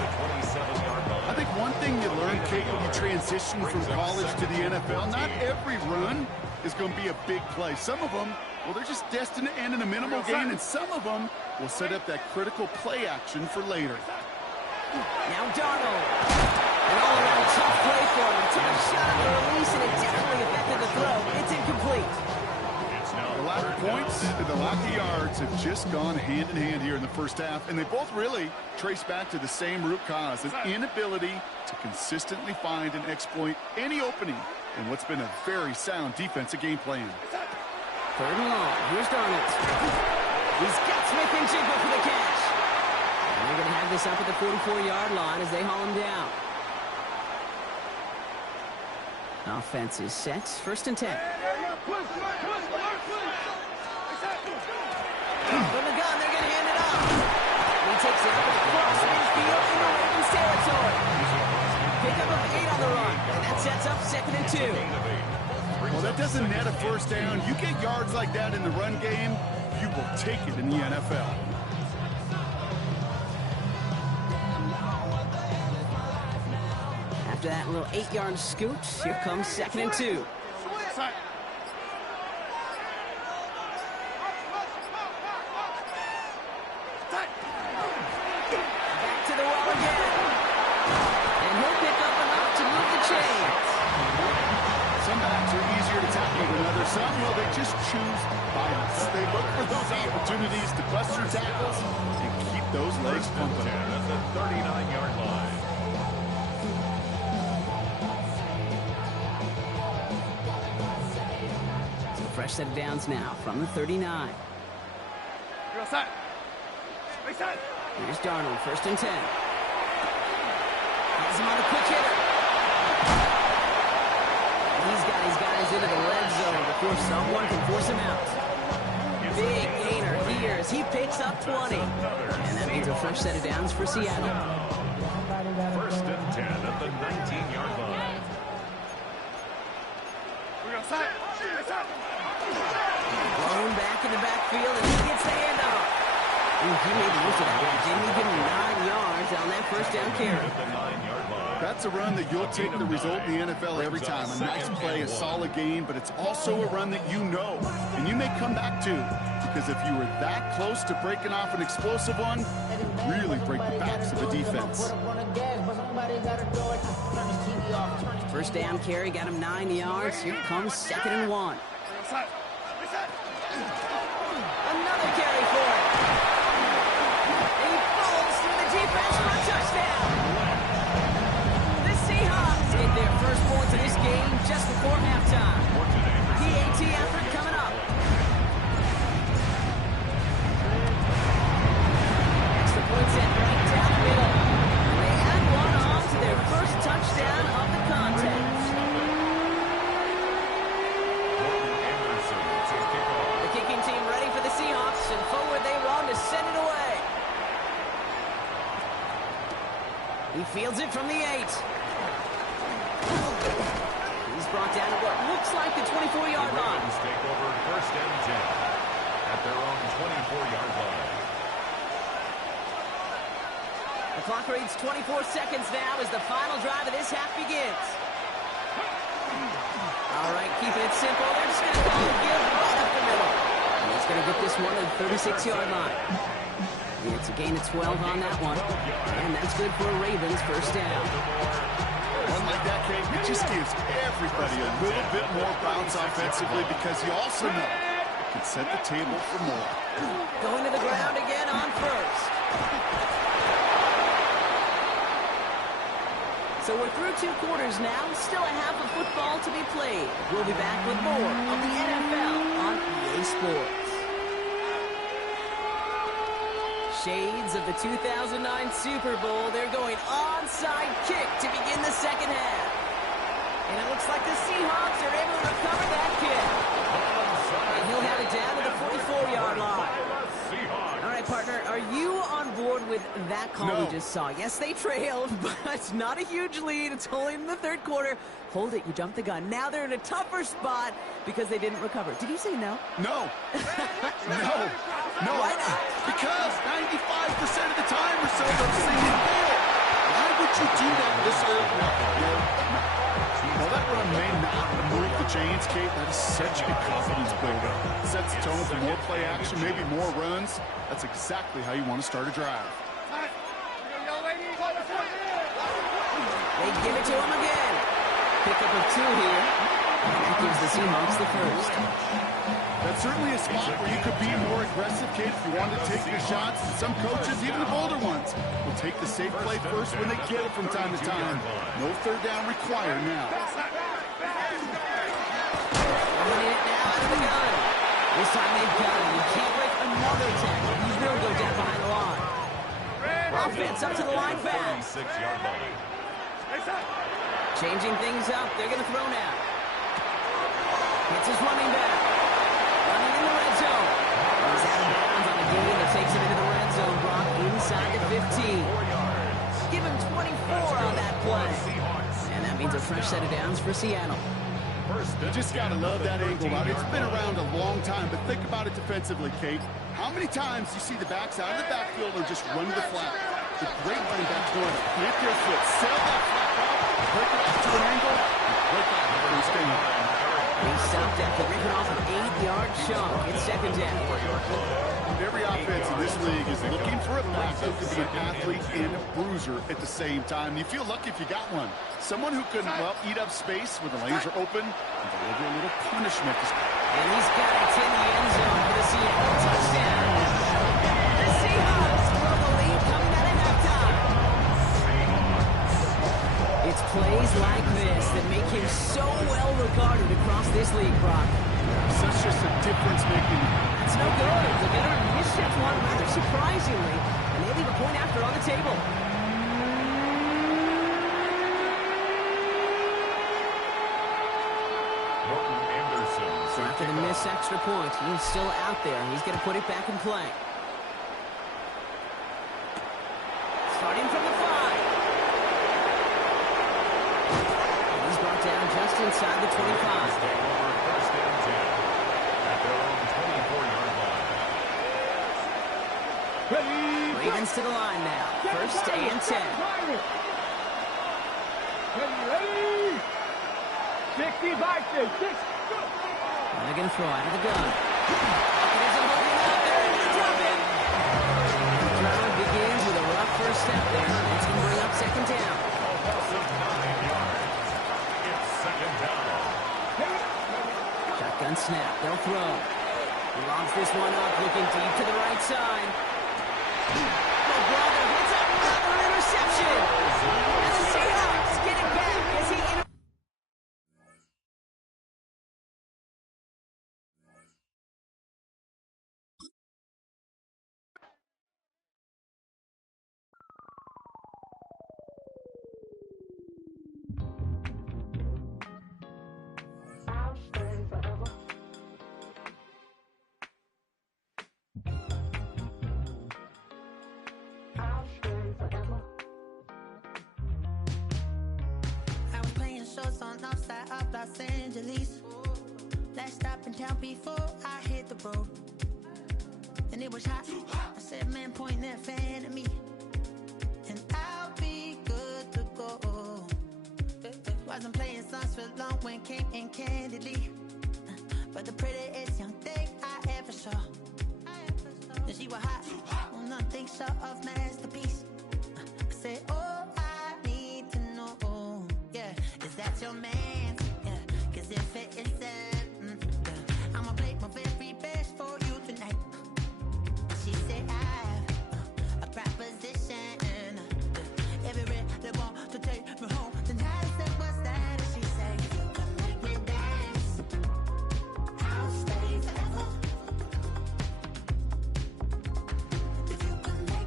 I think one thing you learn, Kate, when you transition from college to the NFL, not every run is going to be a big play. Some of them, well, they're just destined to end in a minimal gain, and some of them will set up that critical play action for later. Now Darnold. An all-around tough play for him. Took a shot on the release, and it definitely affected the throw. It's incomplete. The lack of points and the lack of yards have just gone hand in hand here in the first half, and they both really trace back to the same root cause, an inability to consistently find and exploit any opening in what's been a very sound defensive game plan. 3rd and long. Here's Darnold. He's got Smith and Jigba for the catch. And they're going to have this up at the 44-yard line as they haul him down. Offense is set. 1st and 10. From the gun, they're going to hand it off. He takes it up across midfield in the Ravens territory. Pickup of 8 on the run, and that sets up 2nd and 2. Well, that doesn't net a first down. You get yards like that in the run game, you will take it in the NFL. After that little 8-yard scoot, here comes 2nd and 2. Some, well, they just choose violence. They look for those opportunities to bust through tackles and keep those legs pumping. At the 39-yard line. So fresh set of downs now from the 39. Here's Darnold, 1st and 10. Has him on a quick hitter. He's got his guys into the red zone before someone can force him out. Big gainer here as he picks up 20. And that means a fresh set of downs for Seattle. 1st and 10 at the 19-yard line. Blown back in the backfield, and he gets the handoff. He made the most of that one. Didn't even give him 9 yards on that first down carry. That's a run that you'll take the result in the NFL every time. A nice play, a solid game, but it's also a run that you know, and you may come back to, because if you were that close to breaking off an explosive one, you really break the backs of the defense. First down carry got him 9 yards. Here comes 2nd and 1. Another carry for it. And he falls through the defense for a touchdown. The Seahawks get their first points in this game just before halftime. PAT effort coming up. Extra point set right down the middle. And they add one on to their first touchdown of the contest. The kicking team ready for the Seahawks, and forward they run to send it away. He fields it from the 8. He's brought down to what looks like the 24-yard line. Take over 1st and 10 at their own 24-yard line. The clock reads 24 seconds now as the final drive of this half begins. All right, keeping it simple. They're just going to call it give right up the middle. And he's going to get this one to the 36-yard line. It's a gain of 12 on that one. And that's good for a Ravens first down. One like that, Kate, it just gives everybody a little bit more bounce offensively because you also know it can set the table for more. Going to the ground again on first. So we're through 2 quarters now. Still a half of football to be played. We'll be back with more of the NFL on EA Sports. shades of the 2009 Super Bowl. They're going onside kick to begin the second half. And it looks like the Seahawks are able to recover that kick. And he'll have it down to the 44-yard line. All right, partner, are you on board with that call we just saw? Yes, they trailed, but not a huge lead. It's only in the third quarter. Hold it, you jumped the gun. Now they're in a tougher spot because they didn't recover. Did you say no? No. No. Why not? Because 95% of the time or so they're singing there. Why would you do that this early? No. Well, that run may not move the chains, Kate. That is such a confidence builder. Sets the tone for more play action, maybe more runs. That's exactly how you want to start a drive. They give it to him again. Pickup of 2 here. That gives the Seahawks the first. That's certainly a spot where you could be more aggressive, Kate, if you wanted to take your shots. Some coaches, even the bolder ones, will take the safe play first when they get it from time to time. No third down required now. Running it now out of the gun. This time they've got him. You can't break another tackle. He's going to go down behind the line. Offense up to the line fast. Changing things up. They're going to throw now. It's his running back. Running in the red zone. He's out of bounds on a gain that takes him into the red zone. Brock inside the 15. Give him 24 on that play. And that means a fresh set of downs for Seattle. You just got to love that angle route. It's been around a long time, but think about it defensively, Kate. How many times you see the backs out of the backfield and just run to the flat? The great running backs know how to plant their foot, sail that flat route, break it off to an angle, and break out the first down. He stopped after ripping off an 8-yard chunk. It's second down. Every offense in this league is looking for a back who can be an athlete and a bruiser at the same time. You feel lucky if you got one. Someone who can, well, eat up space when the lanes are open and deliver a little punishment. And he's got it in the end zone for the Seattle touchdown. The Seahawks throw the lead coming out of halftime. It's plays like this that make him so well regarded across this league, Brock. Such just a difference-making. That's no good. The veteran missteps one rather surprisingly, and they leave a point after on the table. So after the missed extra point, he's still out there. He's going to put it back in play. Starting from the 5. He's brought down just inside the 25. First and 10 at their own 24-yard line. Ravens to the line now. First and 10. Ready? 65, 6. They're going to throw out of the gun. It isn't holding up. They're going to drop it. The throw begins with a rough first step there. It's going to bring up second down. Offensive 9 yards. It's second down. Shotgun snap. They'll throw. He lobs this one up, looking deep to the right side. Oh, brother, hits another interception. And the Seahawks get it back as he Los Angeles. Last stop in town before I hit the road. And it was hot. I said, man, point that fan at me. And I'll be good to go. Wasn't playing songs for long when came in candidly. But the prettiest young thing I ever saw. And she was hot. On nothing short of masterpiece. I said, oh, I need to know. Yeah, is that your man? Yeah, cause if it isn't, I'ma play my very best for you tonight. She said I have a proposition. Every really want to take me home tonight. I said, what's that? And she said, if you can make me dance, I'll stay forever. If you can make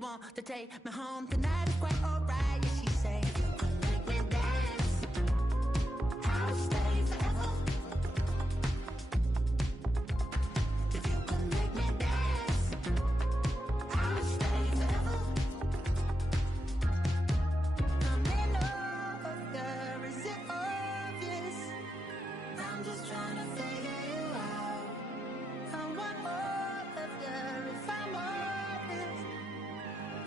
want to take me home tonight is quite alright. Yeah, she say, if you could make me dance, I'll stay forever. If you could make me dance, I'll stay forever. I'm in love with her, is it obvious? I'm just trying to figure you out. I want all of you if I'm honest.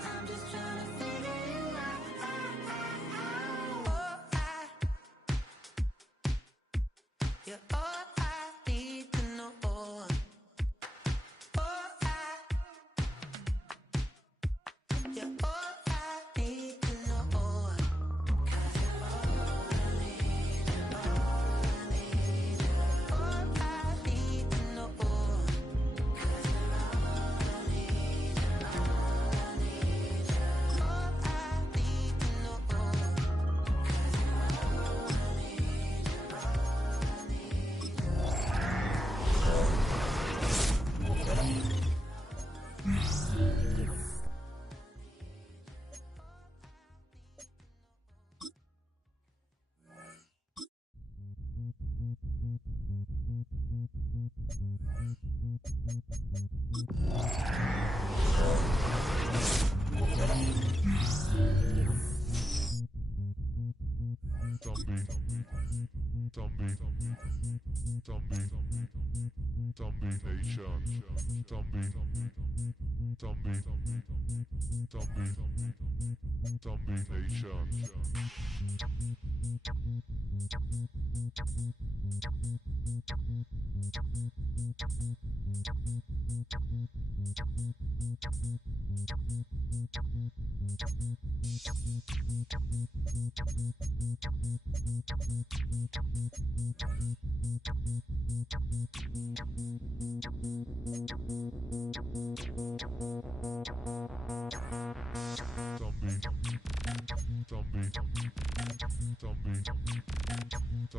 I'm just trying to figure you out. You're all I need to know. You're all I need to know. 'Cause you're all I need, you're all I need, you're all I need to know. 'Cause you're all I need, you're all I need, you're all I need to know. 'Cause you're all I need, you're all I need,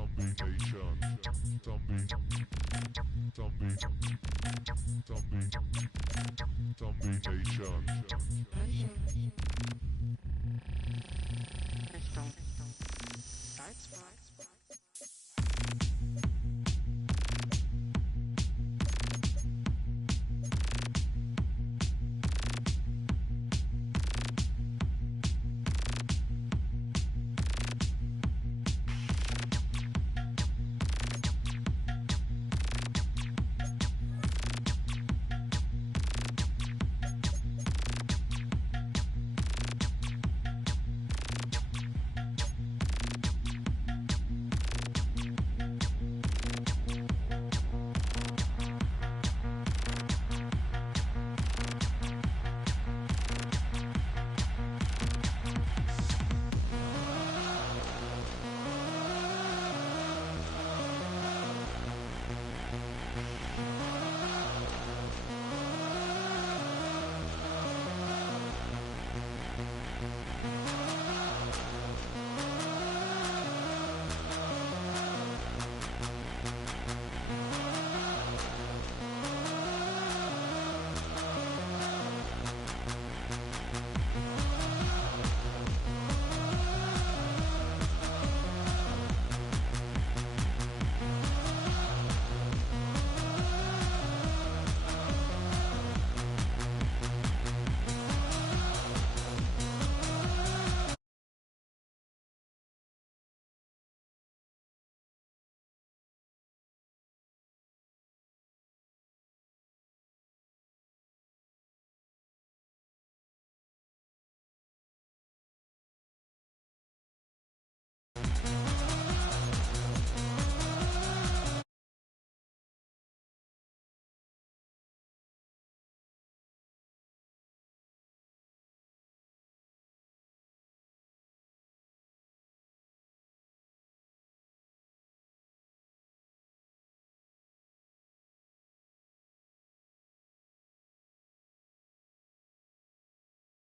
Zombie Nation. Zombie Nation. Zombie Nation.